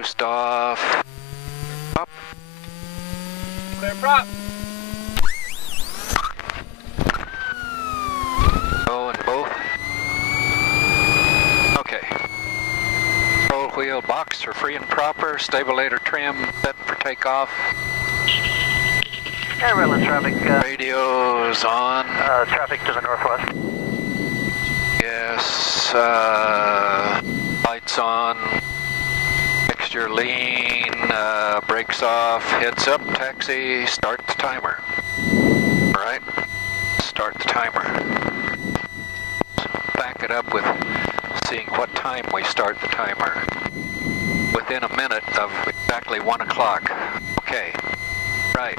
Boost off. Up. Clear prop. Go into both. Okay. Roll wheel box are free and proper. Stabilator trim set for takeoff. Yeah, Redlands traffic. Radio's on. Traffic to the northwest. Yes. Lights on. Mixture lean. Brakes off. Heads up. Taxi. Start the timer. All right. Start the timer. Back it up with seeing what time we start the timer. Within a minute of exactly 1 o'clock. Okay. Right.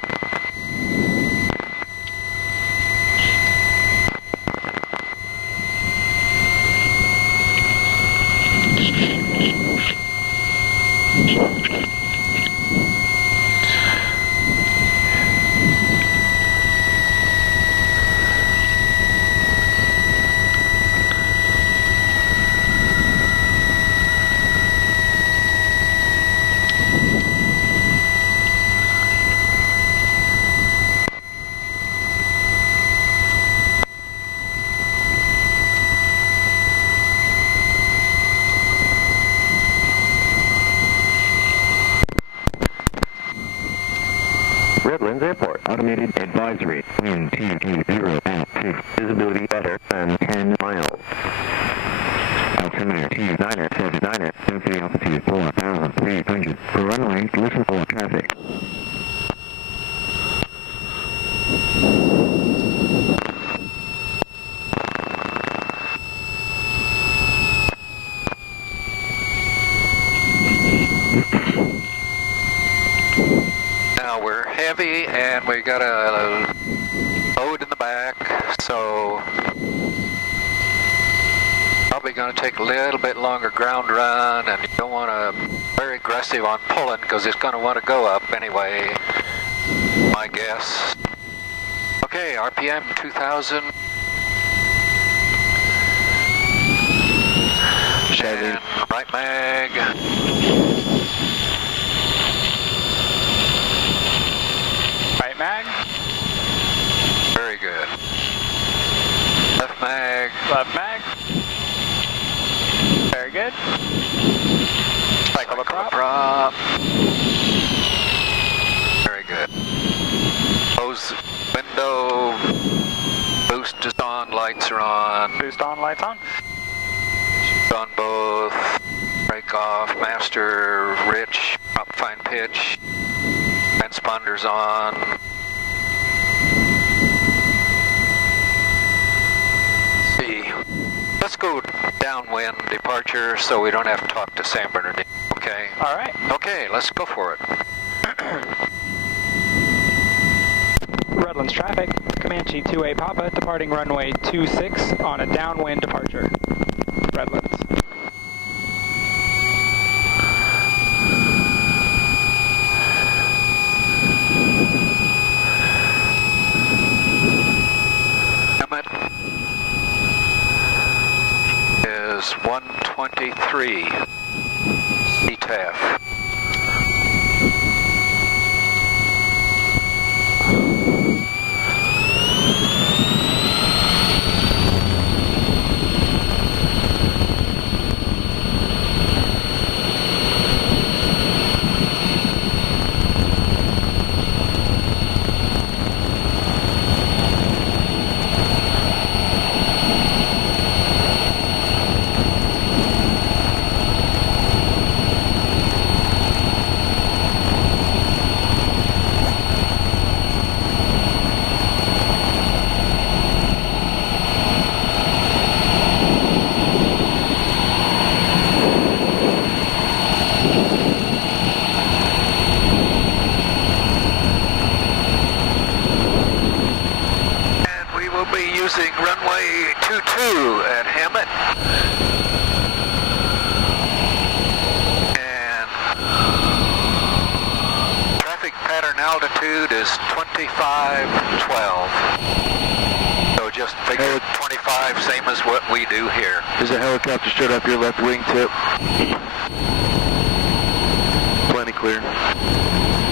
Redlands Airport, automated advisory, wind 220 at 6, visibility better than 10 miles. Altimeter 2979, density altitude 4,300, for runway, listen for traffic. Now we're heavy and we got a load in the back, so probably going to take a little bit longer ground run, and you don't want to be very aggressive on pulling because it's going to want to go up anyway, my guess. Okay, RPM 2000. And right mag. Right mag. Very good. Left mag. Left mag. Very good. Cycle prop. Very good. Close window. Boost is on. Lights are on. Boost on, lights on. On both. Brake off. Master. Rich. Up fine pitch. Transponders on. See. Let's go downwind departure so we don't have to talk to San Bernardino. Okay? All right. Okay, let's go for it. Redlands traffic. Comanche 2A Papa departing runway 26 on a downwind departure. Redlands. Limit is 123 CTAF. Using runway 22 at Hammett. And traffic pattern altitude is 2512. So just figure 25, same as what we do here. There's a helicopter straight up your left wingtip. clear.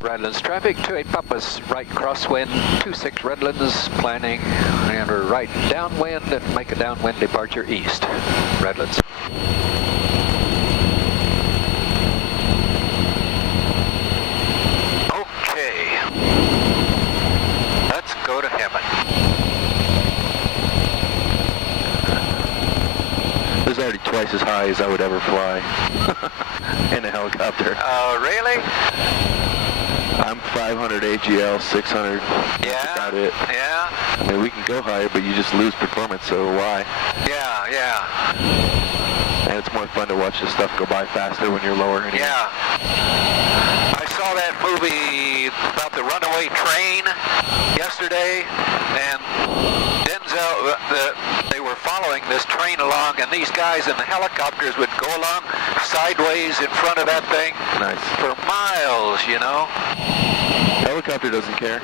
Redlands traffic, 28 Papa's right crosswind, 26 Redlands, planning, and we're right downwind and make a downwind departure east. Redlands. Okay. Let's go to heaven. It was already twice as high as I would ever fly in a helicopter. Oh, really? I'm 500 AGL, 600. That's about it. Yeah? I mean, we can go higher, but you just lose performance, so why? Yeah, yeah. And it's more fun to watch this stuff go by faster when you're lower. Anyway. Yeah. I saw that movie about the runaway train yesterday, and Denzel, they were following this train along, and these guys in the helicopters would go along sideways in front of that thing Nice. for miles, you know. Helicopter doesn't care.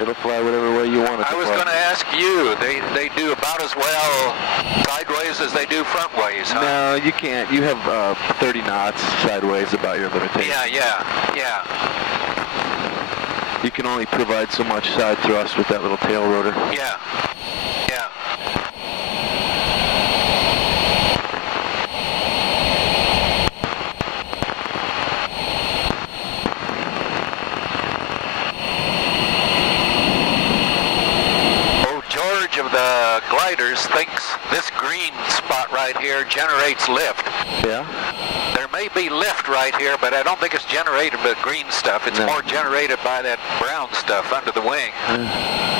It'll fly whatever way you want it to I was fly. going to ask you, they do about as well sideways as they do front ways, huh? No, you can't. You have 30 knots sideways about your limitation. Yeah, yeah, yeah. You can only provide so much side thrust with that little tail rotor. Yeah, yeah. Oh, George of the gliders thinks this green spot right here generates lift. Yeah? There may be lift right here, but I don't think it's generated by green stuff. It's No. more generated by that brown stuff under the wing.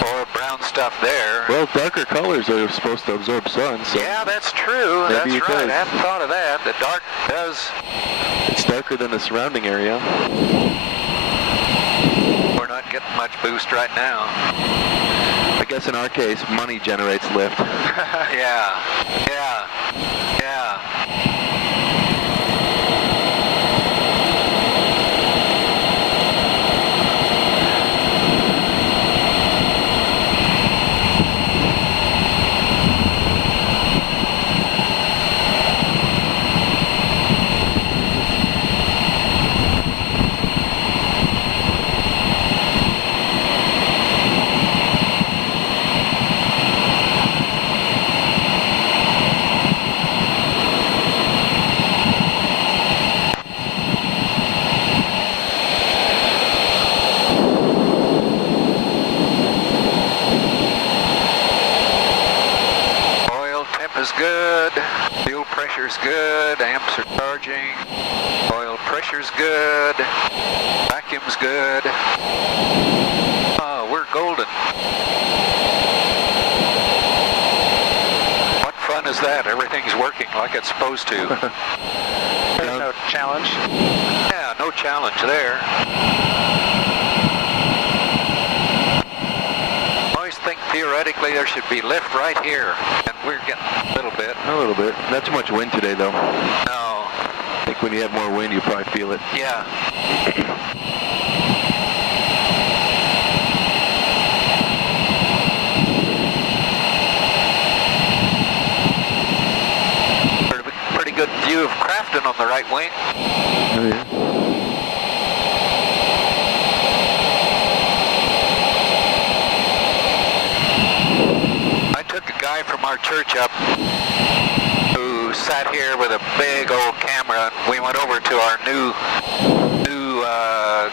Or brown stuff there. Well, darker colors are supposed to absorb sun, so Yeah, that's true. Maybe That's it right. does. I hadn't thought of that. The dark does. it's darker than the surrounding area. We're not getting much boost right now. I guess in our case, money generates lift. Yeah. Yeah. Yeah. Oil temp is good. Fuel pressure's good. Amps are charging. Oil pressure's good. Vacuum's good. Oh, we're golden. What fun is that? Everything's working like it's supposed to. There's no challenge. Yeah, no challenge there. I always think theoretically there should be lift right here, and we're getting a little bit. A little bit. Not too much wind today, though. No, I think when you have more wind, you probably feel it. yeah. Pretty good view of Crafton on the right wing. Oh, yeah. I took a guy from our church up who sat here with a big old camera. We went over to our new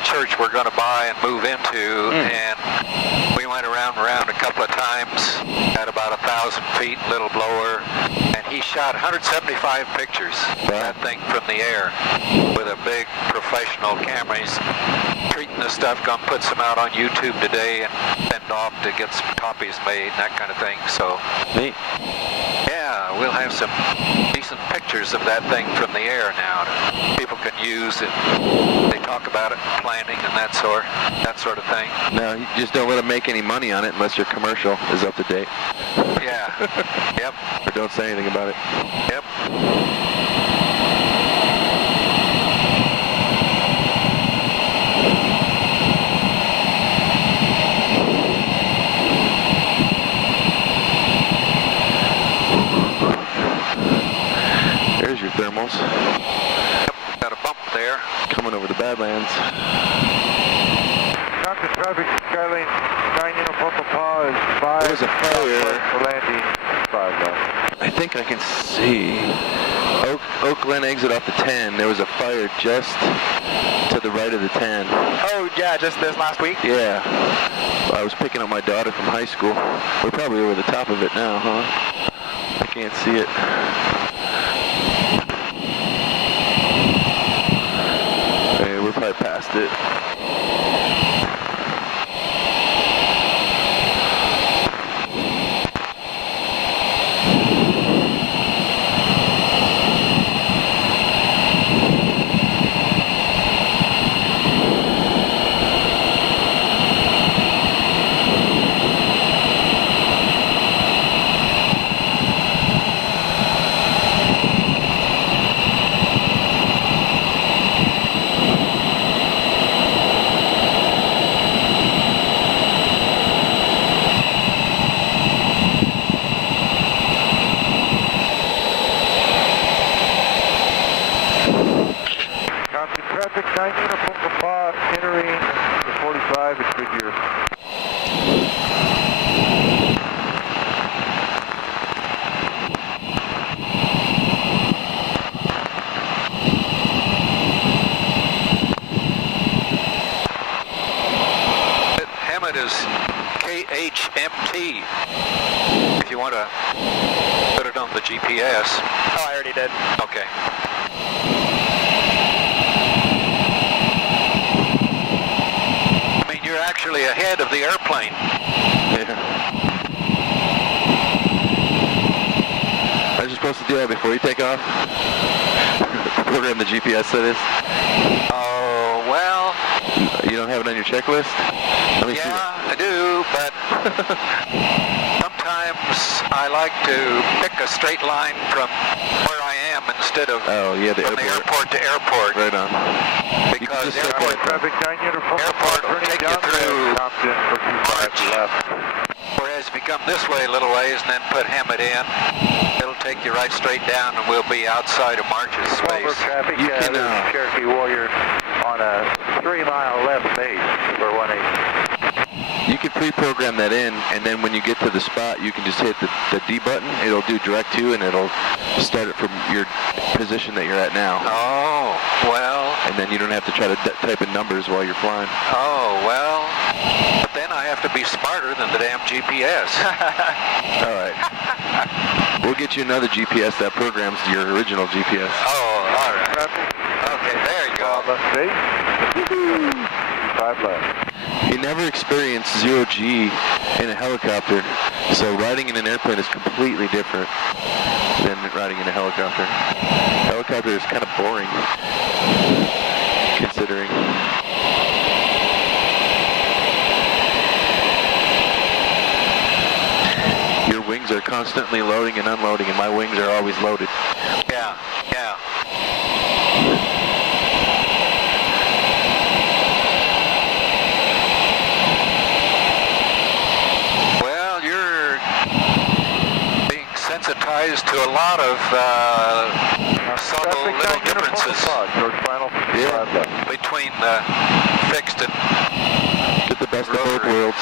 church we're going to buy and move into, and we went around a couple of times at about 1,000 feet, little blower, and he shot 175 pictures of that thing from the air with a big professional camera. He's treating the stuff, going to put some out on YouTube today and send off to get some copies made and that kind of thing. So, Neat. yeah, we'll have some decent pictures of that thing from the air now that people can use. They talk about it, planning and that sort of thing. No, you just don't let them make any money on it unless your commercial is up to date. Yeah. Yep. Or don't say anything about it. Yep. animals. Got a bump there. Coming over the Badlands. Compton traffic, Skylane 9 Uniform Papa is 5. There was a fire. For landing, 5 left. I think I can see Oak Glen exit off the 10. There was a fire just to the right of the 10. Oh, yeah, just this last week? Yeah. I was picking up my daughter from high school. We're probably over the top of it now, huh? I can't see it. Hey, we're probably past it. Traffic 9 Uniform Papa entering the 45 at Goodyear. Hammett is KHMT. If you want to put it on the GPS. Oh, I already did. Okay. You're actually ahead of the airplane. Yeah. Are you supposed to do that before you take off? Program the GPS that is? Oh, well. You don't have it on your checklist? Let me see. Yeah, I do, but sometimes I like to pick a straight line from where I am instead of from the airport to airport. Right on. Because Airport traffic 9 Uniform airport will take you through Compton for 25 left. whereas if you come this way a little ways and then put Hammett in, it'll take you right straight down and we'll be outside of March's Swamper space. traffic, You can, this is Cherokee Warrior on a 3-mile left base for 18. You can pre-program that in, and then when you get to the spot, you can just hit the D button. It'll do direct to, and it'll start it from your position that you're at now. Oh, well. And then you don't have to try to type in numbers while you're flying. Oh, well. But then I have to be smarter than the damn GPS. All right. We'll get you another GPS that programs your original GPS. Oh, all right. Okay, there you go. Left base. 5 left. You never experience 0G in a helicopter, so riding in an airplane is completely different than riding in a helicopter. Helicopter is kind of boring, considering. Your wings are constantly loading and unloading, and my wings are always loaded. Yeah, yeah. Sensitized to a lot of subtle little differences between the fixed and get the best of both worlds.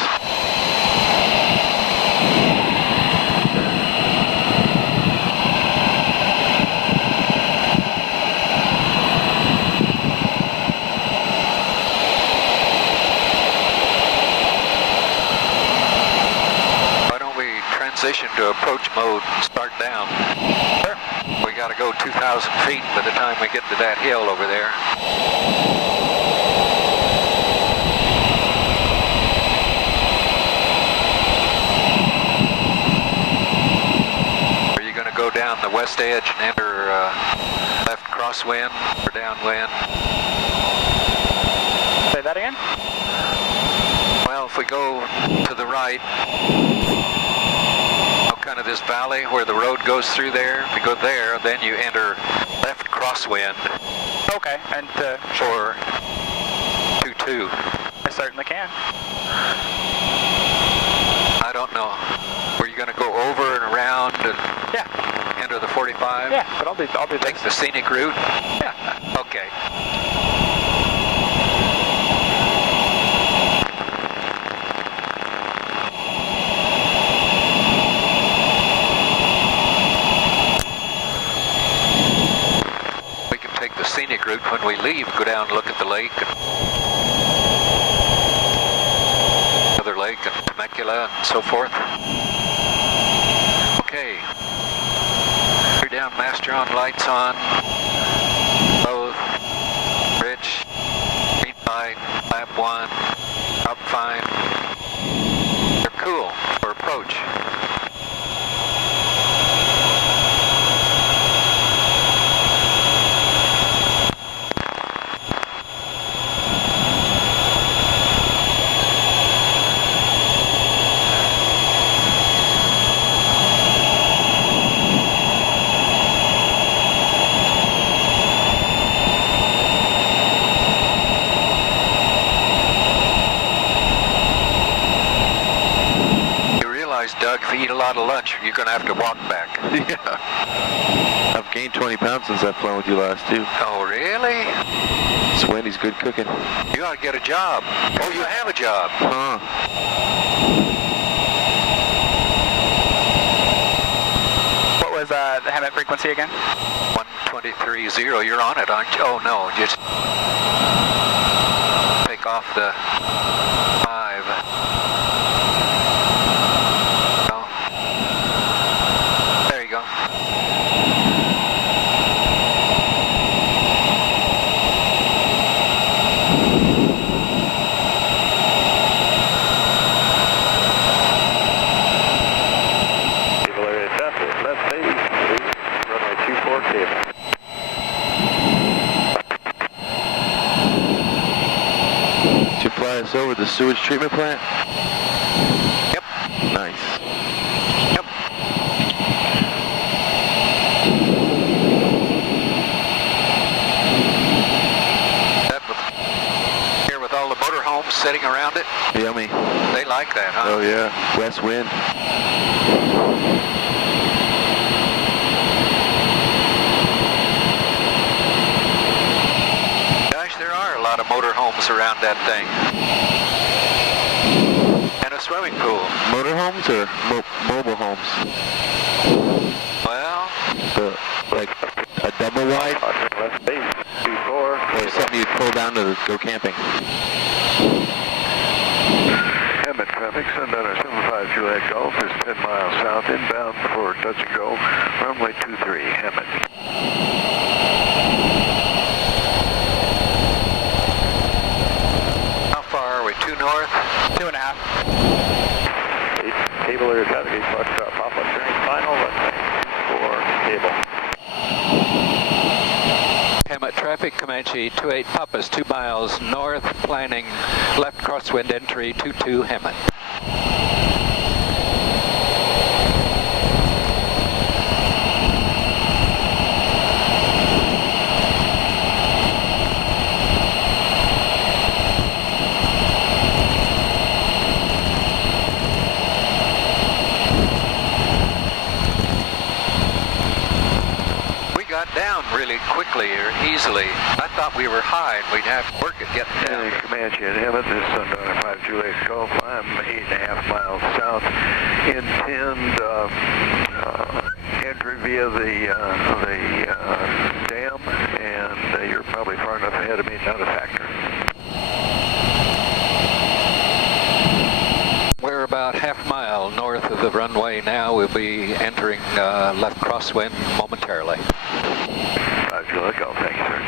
Transition to approach mode and start down. Sure. We got to go 2,000 feet by the time we get to that hill over there. Are you going to go down the west edge and enter left crosswind or downwind? Say that again? Well, if we go to the right, kind of this valley where the road goes through there. If you go there, then you enter left crosswind. Okay, and for 22. I certainly can. I don't know. Were you going to go over and around and yeah. enter the 45? Yeah, but I'll do Take this. the scenic route? Yeah. Okay. We can take the scenic route when we leave, go down and look at the lake. Other lake and Temecula and so forth. Okay. You're down, master on, lights on. Both. Rich. Green light. Lap 1. Up fine. You're cool for approach. Doug, if you eat a lot of lunch, you're going to have to walk back. Yeah. I've gained 20 pounds since I've flown with you last, too. Oh, really? It's Wendy's good cooking. You ought to get a job. Oh, you have a job. Huh. What was the Hemet frequency again? 123.0. You're on it, aren't you? Oh, no. Just take off the 5. No. There you go. Left base, runway 24 cable. Did you fly us over the sewage treatment plant? Yep. Nice. Yep. That here with all the motorhomes sitting around it, Yummy. they like that, huh? Oh, yeah. West wind. Gosh, there are a lot of motorhomes around that thing. And a swimming pool. Motorhomes or mobile homes? Well, Like a double wide? Left base, 24 Or cable. something you'd pull down to go camping? Hemet traffic, Sundowner 75 Juliet Golf is 10 miles south, inbound for touch and go, runway 23, Hemet. how far are we? 2 north? 2.5. Cable area traffic, 8 Foxtrot Papa, turning final, runway 24, cable. Hemet traffic, Comanche 28 Papas, 2 miles north, planning left crosswind entry 22 Hemet. Got down really quickly or easily. I thought we were high and we'd have to work at getting down. Comanche and Hemet, this is Sundowner 5 Juliet Golf. I'm 8.5 miles south. Intend entry via the dam, and you're probably far enough ahead of me, not a factor. We're about half mile north of the runway now. We'll be entering left crosswind momentarily. 5 Juliet Golf, thank you, sir.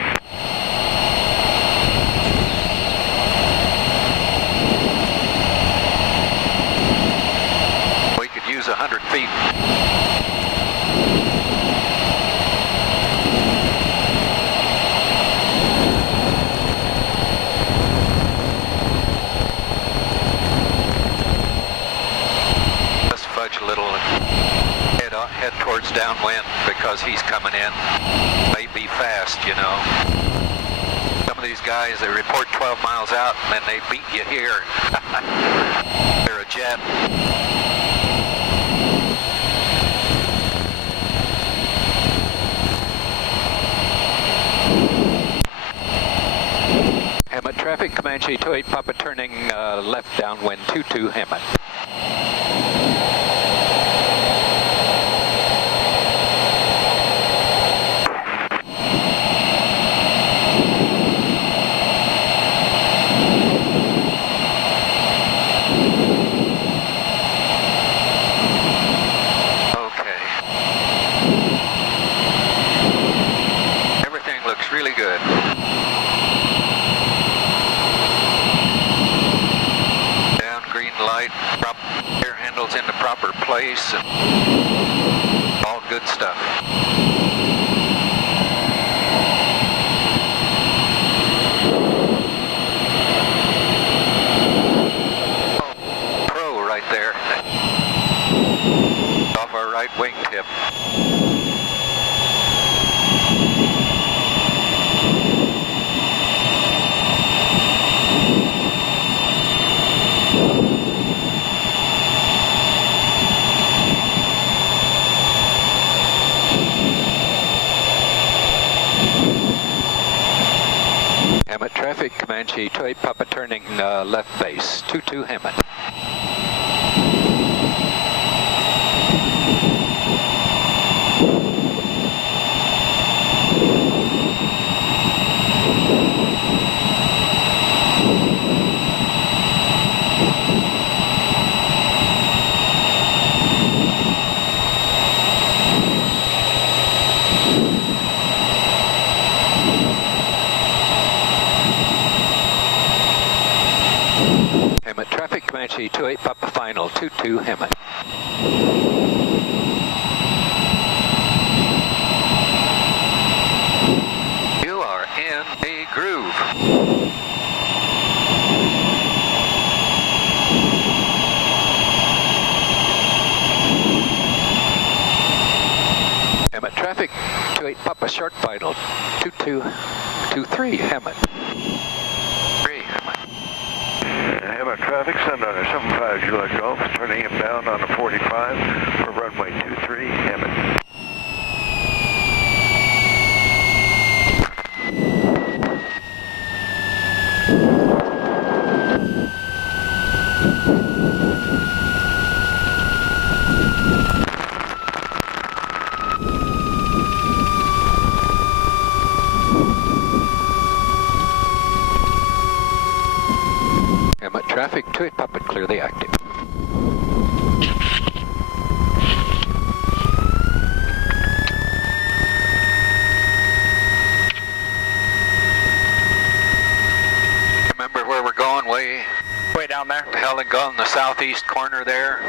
We could use 100 feet. Let's fudge a little and head towards downwind because he's coming in. May be fast, you know. Some of these guys, they report 12 miles out and then they beat you here. They're a jet. traffic, Comanche 28 Papa turning left downwind 22 Hammond. Okay. Everything looks really good. Light, air handles in the proper place, and all good stuff. Oh, pro right there. Off our right wingtip. Hammond traffic, Comanche 28 Papa turning left base, 22 Hammond. Hammond traffic, Comanche 28 Papa final, 22 Hammond. You are in a groove. Hammond traffic, 28 Papa short final, 2223 Hammond. 3 Hammond. Hammond traffic, Sundowner 75 Juliet Golf, turning inbound on the 45 for runway 23 Hammond. Traffic to it, Papa, clearly active. Remember where we're going? Way down there. Hell and go in the southeast corner there.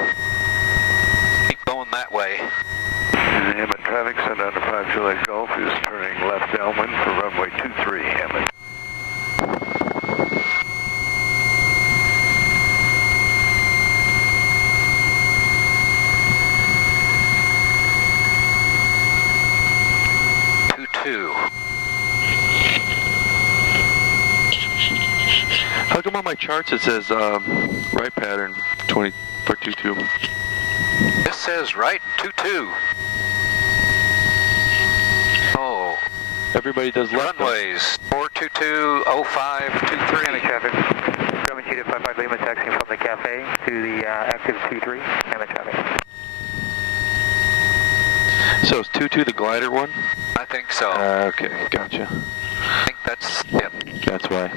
Keep going that way. Hammond traffic, Sundowner 5 Juliet Golf is turning left downwind for runway 23 Hammond. How come on my charts it says right pattern 20 for 22? This says right 22. Oh. Everybody does left. Runways 422, 05, 23. Hammond traffic. Roman Cheetah 55 Lima taxiing from the cafe to the active 23. Hammond traffic. So is 22 the glider one? I think so. Okay, gotcha. I think that's it. That's why.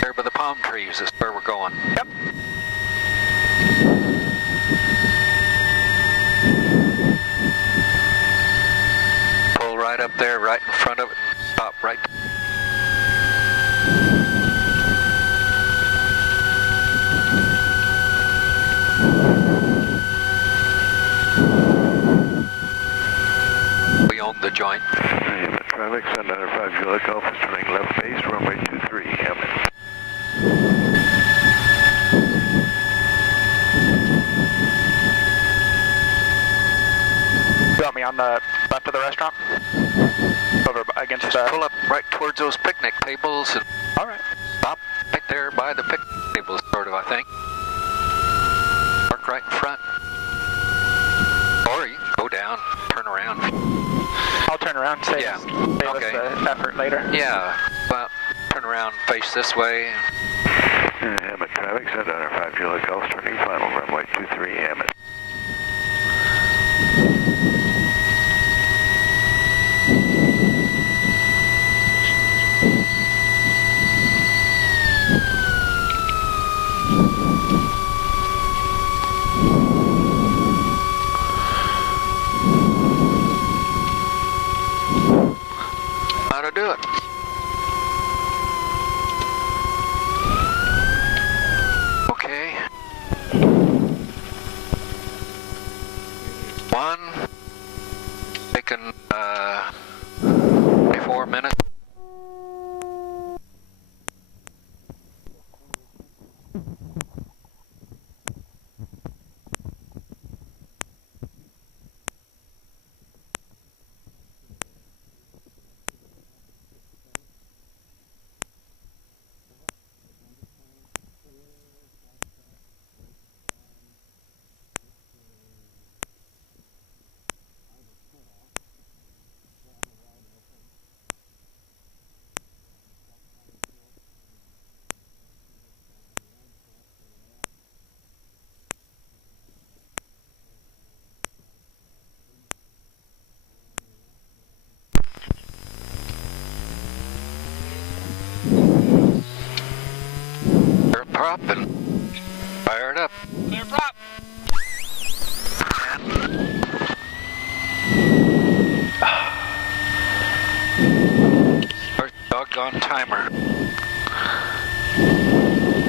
There by the palm trees is where we're going. Yep. Pull right up there, right in front of it. Stop right. We own the joint. Hammond traffic, Sundowner 5 Juliet Golf is turning left base, runway 23 Hammond. You want me on the left of the restaurant? Over against Just pull up right towards those picnic tables and All right. stop right there by the picnic tables, sort of, I think. right in front. Or you can go down, turn around. I'll turn around, save Yeah. us Okay. the effort later. Yeah, well, turn around, face this way. Hammett traffic, send out our 5 Juliet Golf, turning final runway 23 Hammett. How to do it. Okay. 1. Taking 24 minutes. Clear prop and fire it up. Clear prop. First doggone timer.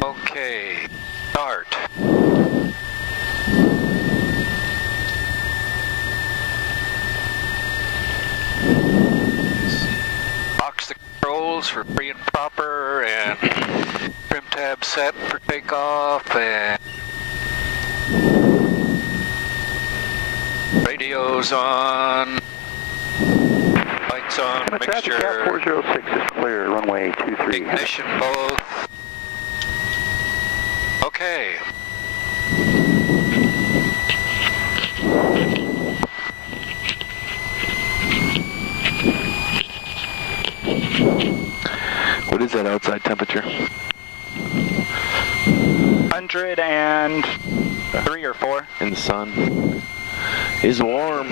Okay, start. Box the controls for free and proper, and trim tab set for takeoff, and radios on, lights on, Hammett traffic, mixture, Cap 406 is clear, runway 23. ignition both. Okay. What is that outside temperature? 103 or 4. In the sun. It's warm.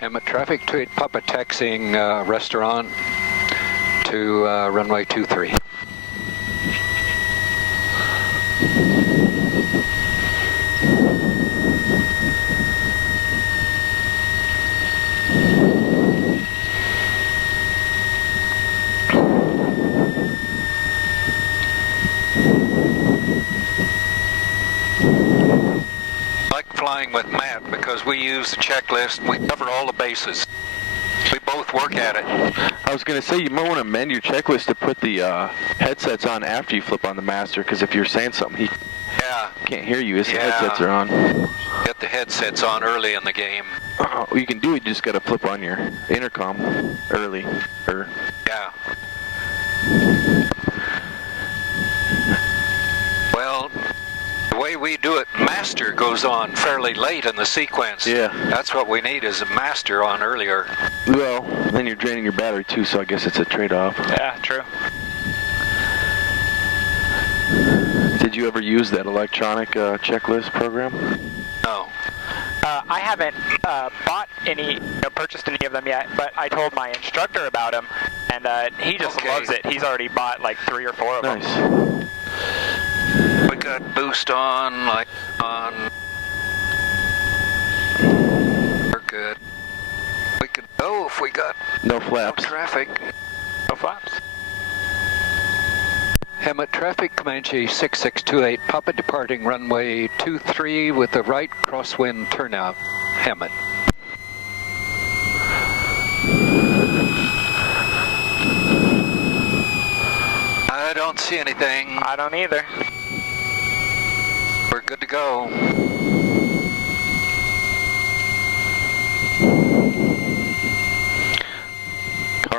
Hammett traffic to Papa taxiing restaurant to runway 23. Like flying with Matt because we use the checklist, we cover all the bases. We both work at it. I was going to say, you might want to amend your checklist to put the headsets on after you flip on the master, because if you're saying something, he Yeah, can't hear you as the Yeah. headsets are on. get the headsets on early in the game. You can do it, you just got to flip on your intercom early. Yeah. Well, the way we do it, master goes on fairly late in the sequence. Yeah. That's what we need is a master on earlier. Well, then you're draining your battery too, so I guess it's a trade-off. Yeah, true. Did you ever use that electronic checklist program? No. I haven't bought any, purchased any of them yet, but I told my instructor about them, and he just Okay. loves it. He's already bought like 3 or 4 of them. Nice. We got boost on, light on. We're good. We could go if we got No no flaps. traffic. No flaps. Hammett traffic, Comanche 6628, Papa departing runway 23 with the right crosswind turnout. Hammett. I don't see anything. I don't either. We're good to go.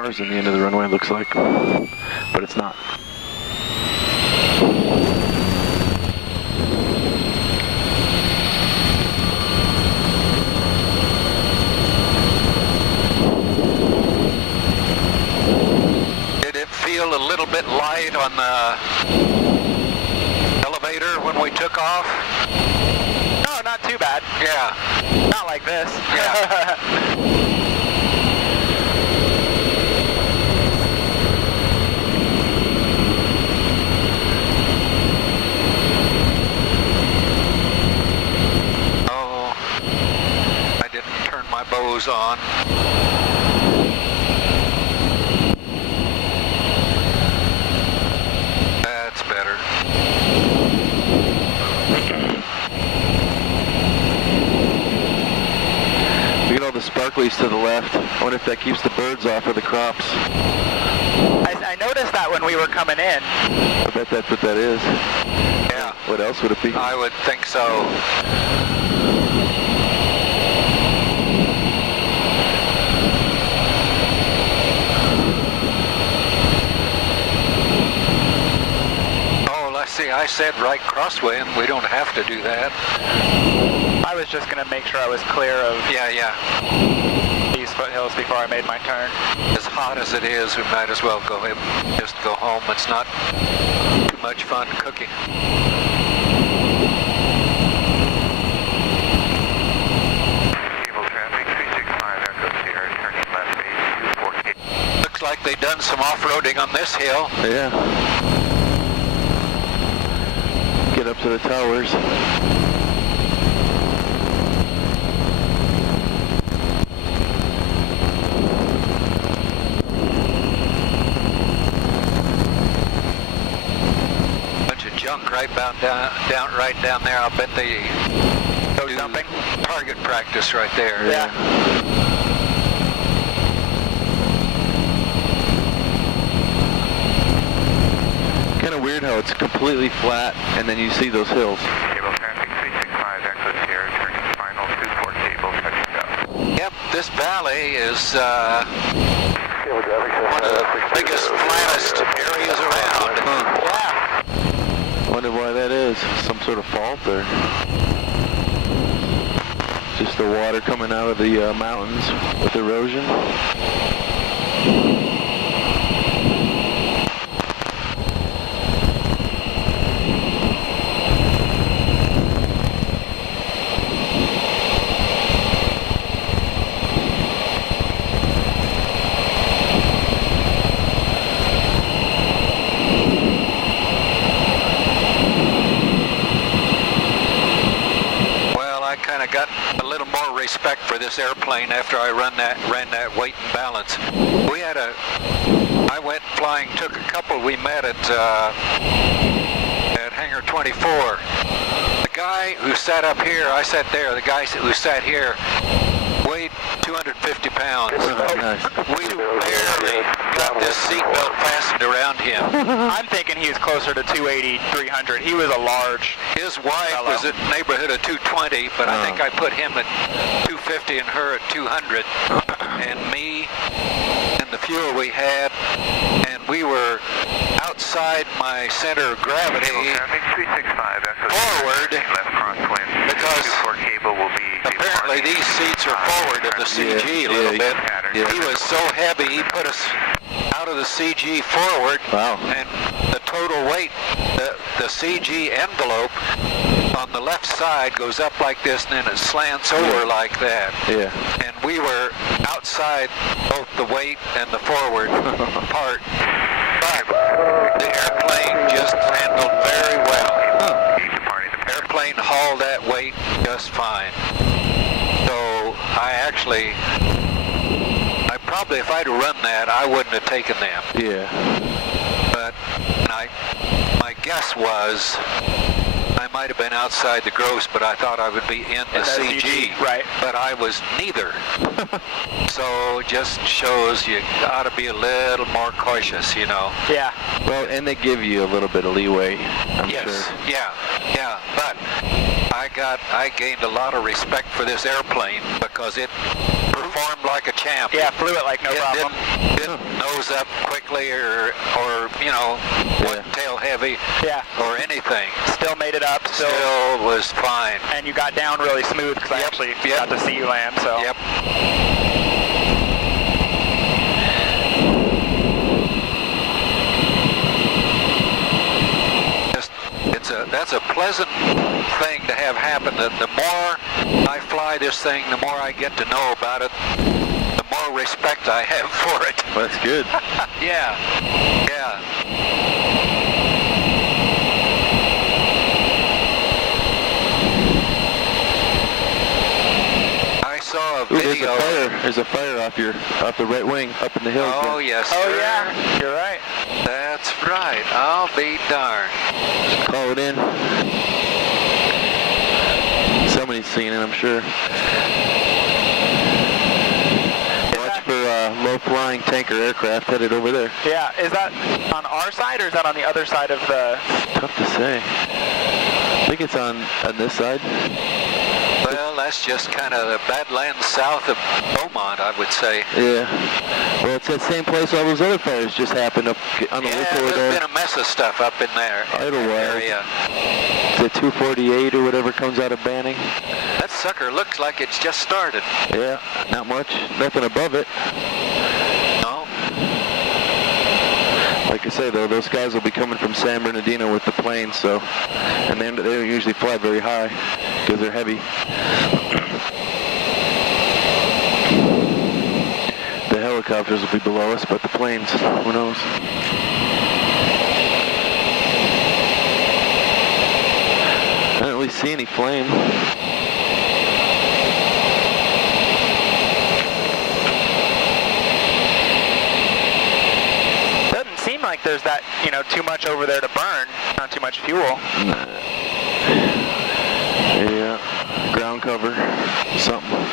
cars in the end of the runway, it looks like, but it's not. Did it feel a little bit light on the elevator when we took off? No, not too bad. Yeah. Not like this. Yeah. Oh, I didn't turn my bows on. That's better. Look at all the sparklies to the left. I wonder if that keeps the birds off of the crops. I noticed that when we were coming in. I bet that's what that is. Yeah, What else would it be? I would think so. Oh, let's see, I said right crosswind. We don't have to do that. I was just gonna make sure I was clear of Yeah. these foothills before I made my turn. As hot as it is, we might as well just go home. It's not too much fun cooking. Cable traffic 365 Echo Sierra, turning left base 24K. Looks like they've done some off-roading on this hill. Yeah. Get up to the towers. Bunch of junk right right down there. I'll bet they Go do dumping. target practice right there. Yeah. Kind of weird how it's completely flat and then you see those hills. Cable traffic 365 Echo Sierra, turning final 24 cable, touching down. Yep, this valley is one of the biggest, flattest areas around. Yeah. Wonder why that is. Some sort of fault or just the water coming out of the mountains with erosion. Well, I kind of got a little more respect for this airplane after I ran that weight and balance. I went flying, took a couple we met at Hangar 24. The guy who sat up here, I sat there, the guy who sat here weighed 250 pounds. Nice. We barely got this seatbelt fastened around him. I'm thinking he was closer to 280, 300. He was a large. His wife was at neighborhood of 220, but I think I put him at 250 and her at 200. And me and the fuel we had, and we were outside my center of gravity. Cable traffic 365 Echo Forward. Sierra, left crosswind. Because 24 cable will be apparently these seats are forward of the CG a little bit. Yeah. He was so heavy, he put us out of the CG forward. Wow. And the total weight, the CG envelope on the left side goes up like this, and then it slants over like that. Yeah. And we were outside both the weight and the forward part. But the airplane just handled very well. Airplane hauled that weight just fine. So I probably, if I'd run that, I wouldn't have taken them. Yeah. But my guess was I might have been outside the gross, but I thought I would be in the CG. Right. But I was neither. So it just shows you ought to be a little more cautious, you know. Yeah. Well, and they give you a little bit of leeway, I'm Yes. sure. Yeah. But I gained a lot of respect for this airplane because it performed like a champ. Yeah, flew it like no problem. Didn't nose up quickly or you know, wasn't tail heavy Yeah. or anything. Still made it up. Still was fine. And you got down really smooth because I actually got to see you land. So. Yep. That's a pleasant thing to have happen. The more I fly this thing, the more I get to know about it, the more respect I have for it. Well, that's good. Yeah. Yeah. I saw a video. There's a fire off the right wing up in the hills. Oh, there. yes, Oh sir. yeah, you're right. That's right. I'll be darned. Call it in. Somebody's seen it, I'm sure. Watch for low-flying tanker aircraft headed over there. Yeah, is that on our side or is that on the other side of the? Tough to say. I think it's on this side. Well, that's just kind of the Badlands south of Beaumont, I would say. Yeah. Well, it's that same place all those other fires just happened up on the Yeah, Lake there's been a mess of stuff up in there. Idlewild. Area. The 248 or whatever comes out of Banning. That sucker looks like it's just started. Yeah, not much. Nothing above it. No? Like I say, though, those guys will be coming from San Bernardino with the planes, so, and they don't usually fly very high because they're heavy. The helicopters will be below us, but the planes, who knows? I don't really see any flame. Doesn't seem like there's that, you know, too much over there to burn. Not too much fuel. Yeah, ground cover, something.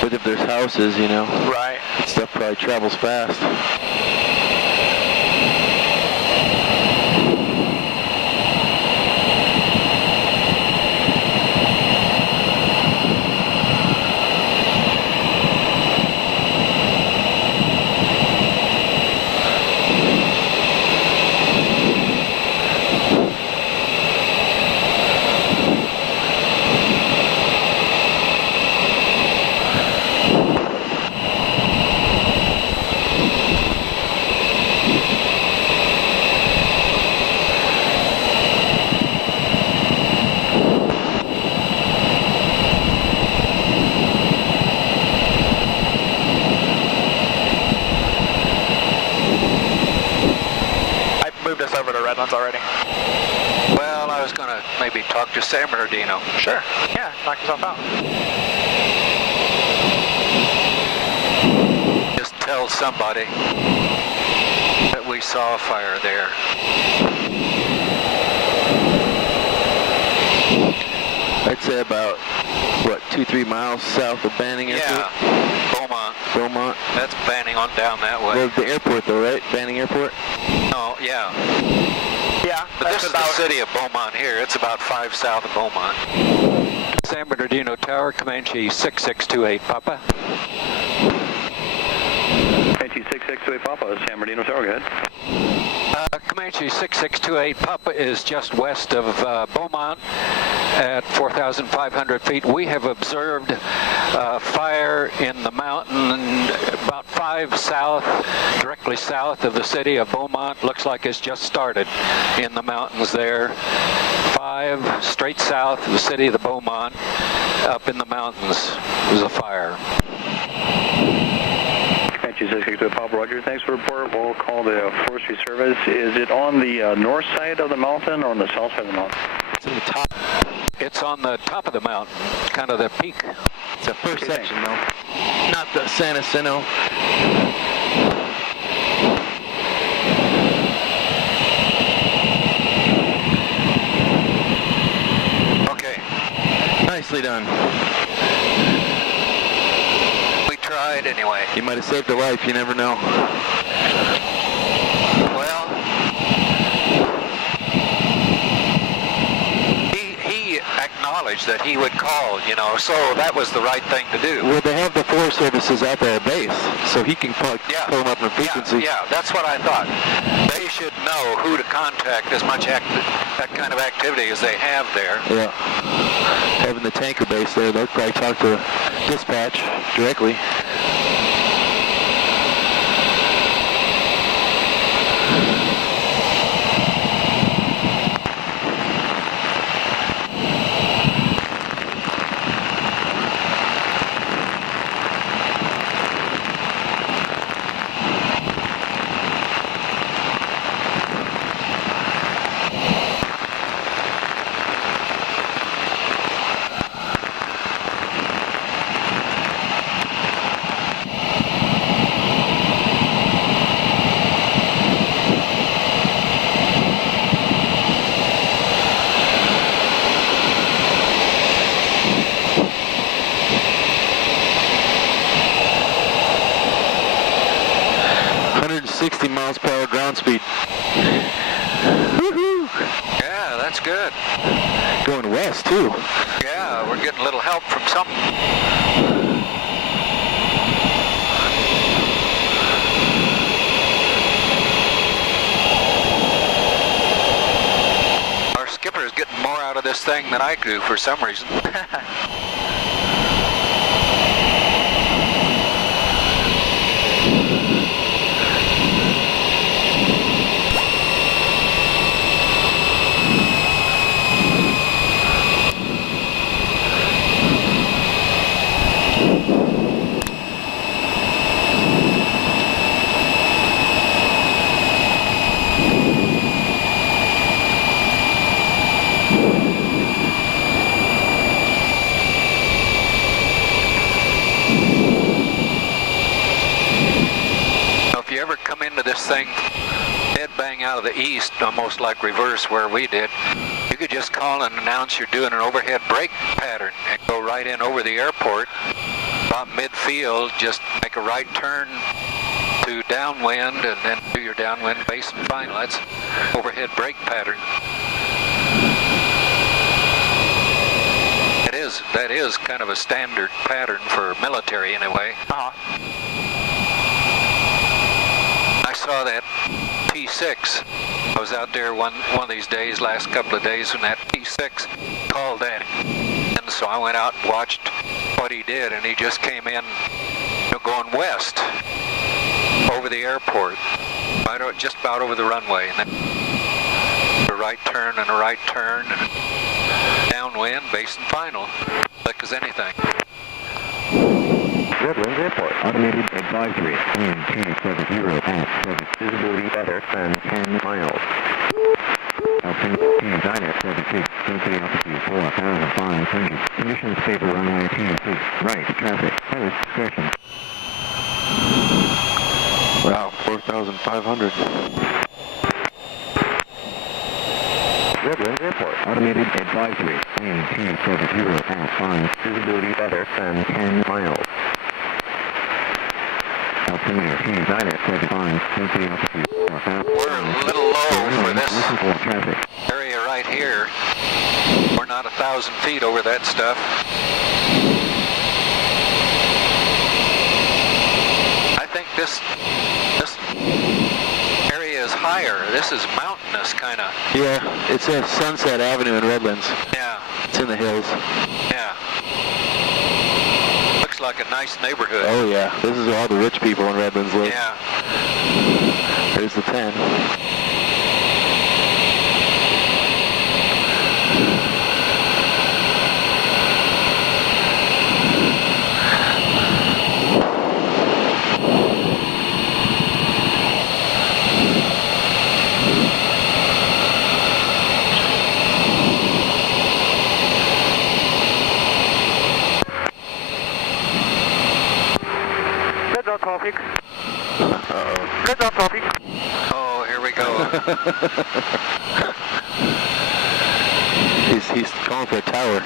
But if there's houses, you know, Right. stuff probably travels fast. Already. Well, I was going to maybe talk to San Bernardino. Sure. Yeah, knock yourself out. Just tell somebody that we saw a fire there. I'd say about, what, 2-3 miles south of Banning Airport? Yeah, Beaumont. Beaumont. That's Banning on down that way. Well, the airport though, right? Banning Airport? Oh, yeah. Yeah, But that's this about is the city of Beaumont here. It's about 5 south of Beaumont. San Bernardino Tower, Comanche 6628, Papa. Comanche 6628 Papa, San Bernardino Tower, go ahead. Comanche 6628 Papa is just west of Beaumont at 4,500 feet. We have observed fire in the mountain about 5 south, directly south of the city of Beaumont. Looks like it's just started in the mountains there. 5 straight south of the city of the Beaumont, up in the mountains, is a fire. Comanche 6628 Papa, Roger. Thanks for the report. We'll call the Forestry Service. Is it on the north side of the mountain or on the south side of the mountain? It's on the top. It's on the top of the mountain, kind of the peak. It's the first section though. Not the San Jacinto. Okay, Nicely done. we tried anyway. You might have saved a life, you never know. Well, he acknowledged message that he would call, you know, so that was the right thing to do. Well, they have the Forest Services out there at base, so he can pull them up in frequency. Yeah, that's what I thought. They should know who to contact as much that kind of activity as they have there. Yeah. Having the tanker base there, they'll probably talk to dispatch directly. miles/hour ground speed. Woohoo! Yeah, that's good. Going west too. Yeah, we're getting a little help from something. Our skipper is getting more out of this thing than I do for some reason. This thing head bang out of the east, almost like reverse where we did, you could just call and announce you're doing an overhead brake pattern and go right in over the airport. About midfield, just make a right turn to downwind and then do your downwind base and final. That's overhead brake pattern. That is kind of a standard pattern for military anyway. I saw that P6. I was out there one of these days, last couple of days, when that P6 called that. And so I went out and watched what he did, and he just came in, going west over the airport, just about over the runway, and then a right turn and a right turn, and downwind, base and final, quick as anything. Redlands Airport, automated advisory, wind 270 at 7, visibility better than 10 miles. Altitude 9 at 72, sensory altitude 4,500, conditions favor runway 26, right, traffic, pilot's discretion. Wow, 4,500. Redlands Airport, automated advisory, wind 270 at 5, visibility better than 10 miles. Altitude 9 at 75, sensory altitude 4,000. We're a little low for this area right here. We're not 1,000 feet over that stuff. I think this area is higher. This is mountainous, kind of. Yeah, it's at Sunset Avenue in Redlands. Yeah. It's in the hills. Yeah. Looks like a nice neighborhood. Oh yeah, this is where all the rich people in Redlands live. Yeah. There's the 10. Traffic. Good on traffic. Oh, here we go. He's calling for a tower.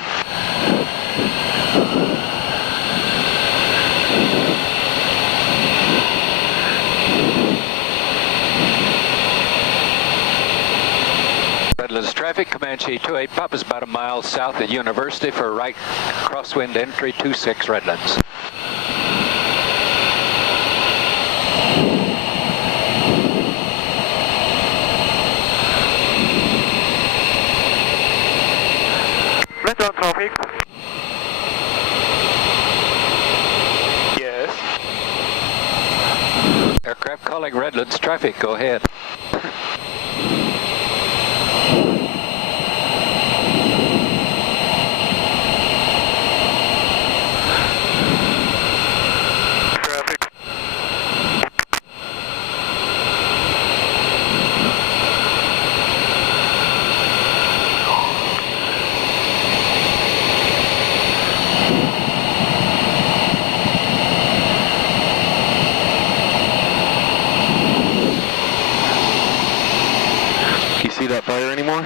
Redlands traffic, Comanche 28 Pop is about a mile south of University for right crosswind entry 26 Redlands. Redlands traffic. Yes. Aircraft calling Redlands traffic, go ahead. Traffic. You see that fire anymore?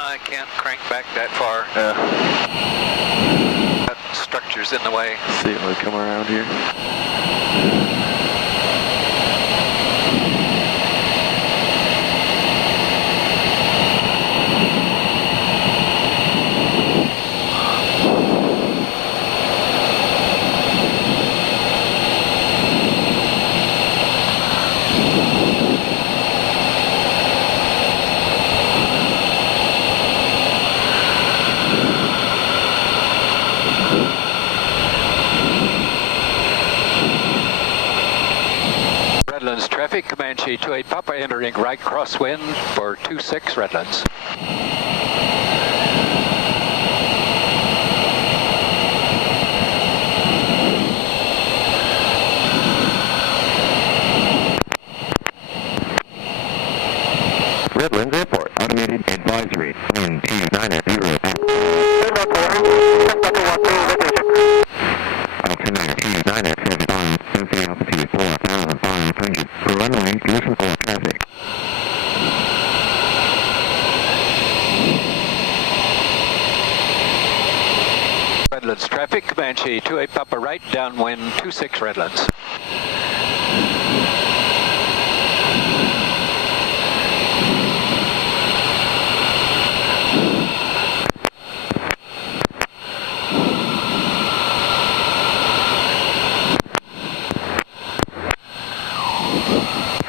I can't crank back that far. Yeah. That structure's in the way. See it when we come around here. Redlands traffic, Comanche 28 Papa entering right crosswind for 26 Redlands. Redlands Airport, automated advisory, wind 290. Altimeter 297, sensing altitude 4,500. For runway, listen for traffic. Redlands traffic, Comanche 28 Papa right, downwind 26 Redlands.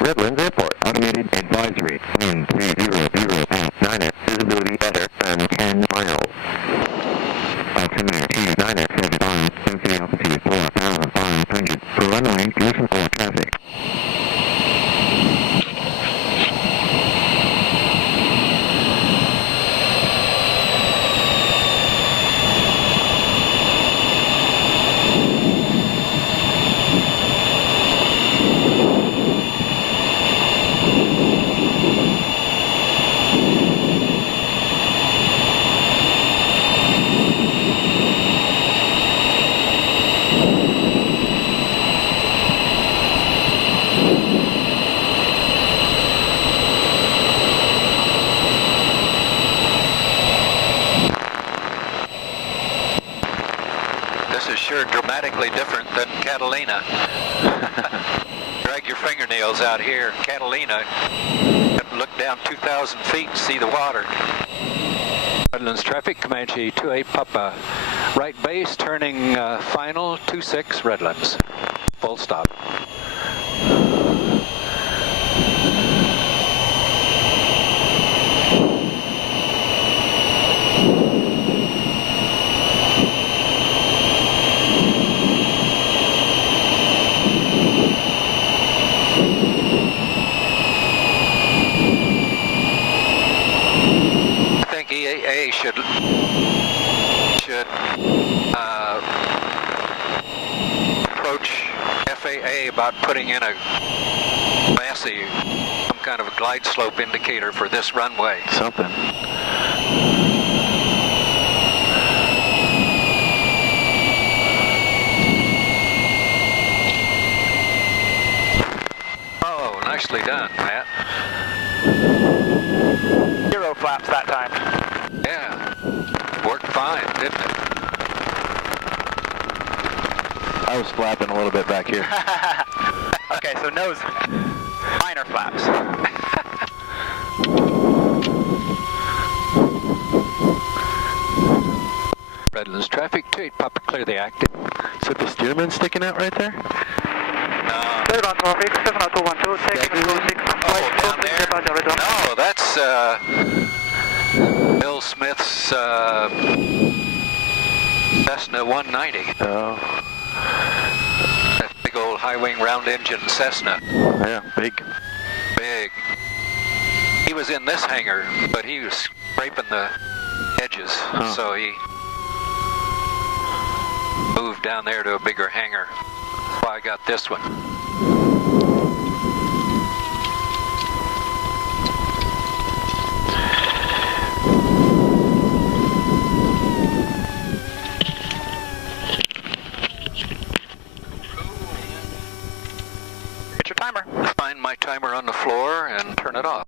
Redlands Airport, automated advisory, wind 300 at 9, visibility better than 10 miles. Altimeter 297, sensing altitude 4,500. For runway, listen for traffic. This is sure dramatically different than Catalina. Drag your fingernails out here. Catalina, look down 2,000 feet and see the water. Redlands traffic, Comanche 28 Papa. Right base, turning final 26 Redlands. Full stop. I think EAA should approach FAA about putting in a massive, some kind of a glide slope indicator for this runway. Something. Oh, nicely done, Matt. 0 flaps that time. Yeah, worked fine, didn't it? I was flapping a little bit back here. Okay, so nose. Minor flaps. Redlands traffic 2, Papa clear the active. Is that the Stearman sticking out right there? Redland traffic 70212, taking Oh, down there? No, that's Bill Smith's Cessna 190. Oh, That big old high-wing round engine Cessna. yeah, big. Big. He was in this hangar, but he was scraping the edges, so he moved down there to a bigger hangar. That's why I got this one. Get your timer. Find my timer on the floor and turn it off.